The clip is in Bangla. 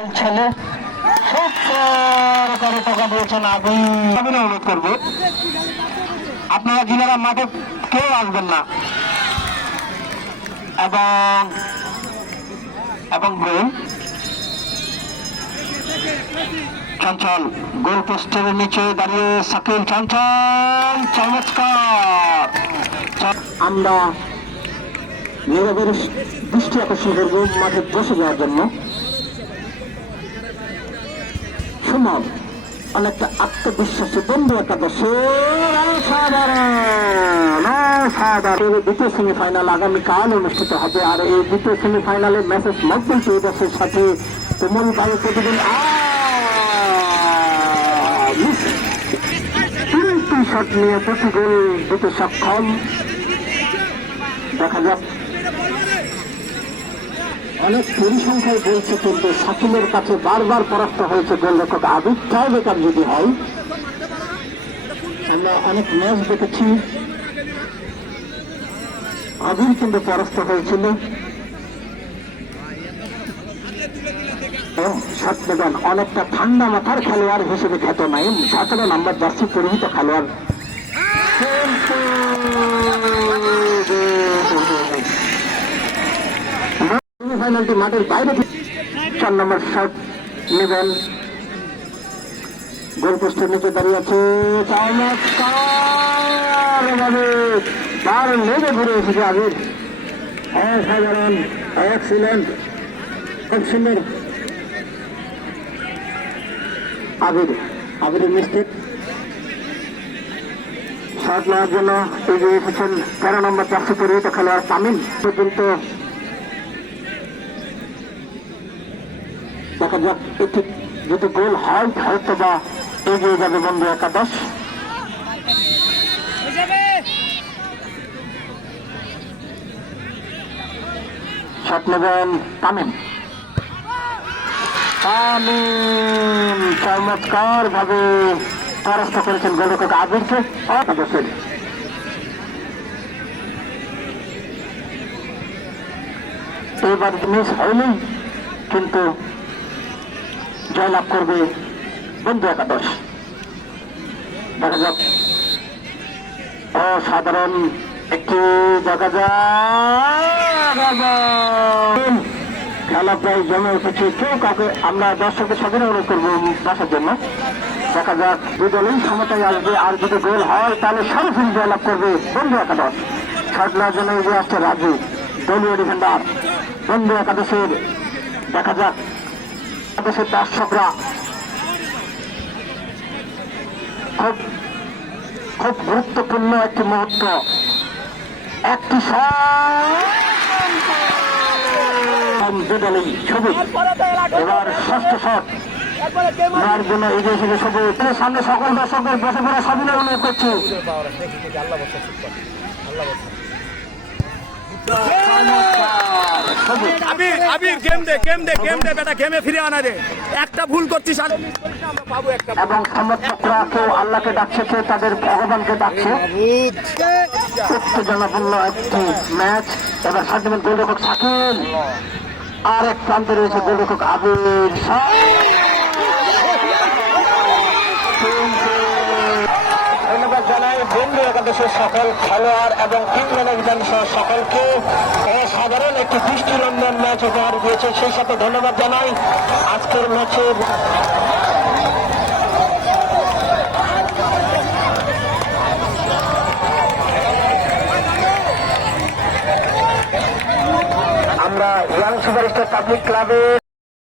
লাল ছেলে করে টাকা দিয়েছেন আমি আমি অনুরোধ করব আপনারা যিনারা মাঠে কেউ আসবেন না। এবং এবং গোল চঞ্চল গোল পোস্টের নিচে দাঁড়িয়ে সাকিল চঞ্চল চমৎকার। আমরা দৃষ্টি আকর্ষণ করব মাঠে বসে যাওয়ার জন্য। সুমন অনেকটা আত্মবিশ্বাসী বন্ধু একটা দ্বিতীয় সেমিফাইনাল আগামীকাল অনুষ্ঠিত হবে আর এই দ্বিতীয় সেমিফাইনালে ম্যাচেস মকবুল ট্রেডার্সের সাথে তুমুল বায়ু প্রতিদিন তিনটি শট নিয়ে প্রতি গোল দিতে সক্ষম। দেখা যাক অনেক পরিসংখ্যায় বলছে, কিন্তু সাকিলের কাছে বারবার পরাস্ত হয়েছে গোলরক্ষক আবিদ বেকার যদি হয়। আমরা অনেক ম্যাচ দেখেছি। আবির কিন্তু পরাস্ত হয়েছিল। সত্যবান অনেকটা ঠান্ডা মাথার খেলোয়াড় হিসেবে খ্যাত নাই সতেরো নাম্বার জার্সি পরিহিত খেলোয়াড়। সেমিফাইনালটি মাঠের বাইরে চার নম্বর শট নেবেন। গোলপোস্টের নিচে দাঁড়িয়ে আছে তার লেগে ঘুরে এসেছে আবির। অসাধারণ খুব সুন্দর। আবির, আবিরের মিস্টেক শট নেওয়ার জন্য এগিয়ে এসেছেন তেরো নম্বর চারশো পরিহিত খেলোয়াড় তামিম। পর্যন্ত দেখা যাক এটি যদি গোল হয়, হয়তো বা এগিয়ে যাবে বন্ধু একাদশ। চমৎকার ভাবে পরাস্ত করেছেন গোলরক্ষক আবিরকে। একাদশের। এবার মিস হয়নি, কিন্তু জয়লাভ করবে বন্ধু একাদশ। দেখা যাক। অসাধারণ একটি দেখা যাক। খেলা প্রায় জমে উঠেছে। কেউ কাউকে আমরা দর্শকদের স্বাধীন অনুরোধ করব বাসার জন্য। দেখা যাক দুই দলই ক্ষমতায় আসবে। আর যদি গোল হয়, তাহলে সরাসরি জয়লাভ করবে বন্ধু একাদশ। শট নেওয়ার জন্য এগিয়ে আসছে, রাজু, দলীয় ডিফেন্ডার বন্ধু একাদশের দেখা যাক। দেশের দর্শকরা খুব খুব গুরুত্বপূর্ণ একটি মুহূর্ত। একটি দুদলেই সবুজ এবার ষষ্ঠ শট। সামনে সকল দর্শকের বসে পড়া সবিনয় অনুরোধ করছি। আবির আবির গেম দে গেম দে গেম দে, বেটা গেমে ফিরে আনা একটা ভুল করছিস, আর এবং সমর্থকরা কেউ আল্লাহকে ডাকছে কেউ তাদের ভগবানকে ডাকছে। একটি ম্যাচ এবার সার্টিমেন্ট গোলরক্ষক শাকিল আর এক প্রান্তে রয়েছে গোলরক্ষক আবির শাহ। ধন্যবাদ জানাই বন্ধু একাদশের সকল খেলোয়াড় এবং টিম ম্যানেজমেন্ট সহ সকলকে অসাধারণ একটি দৃষ্টিনন্দন ম্যাচ উপহার দিয়েছে। সেই সাথে ধন্যবাদ জানাই আজকের ম্যাচের আমরা ইয়াং সুপারস্টার পাবলিক ক্লাবের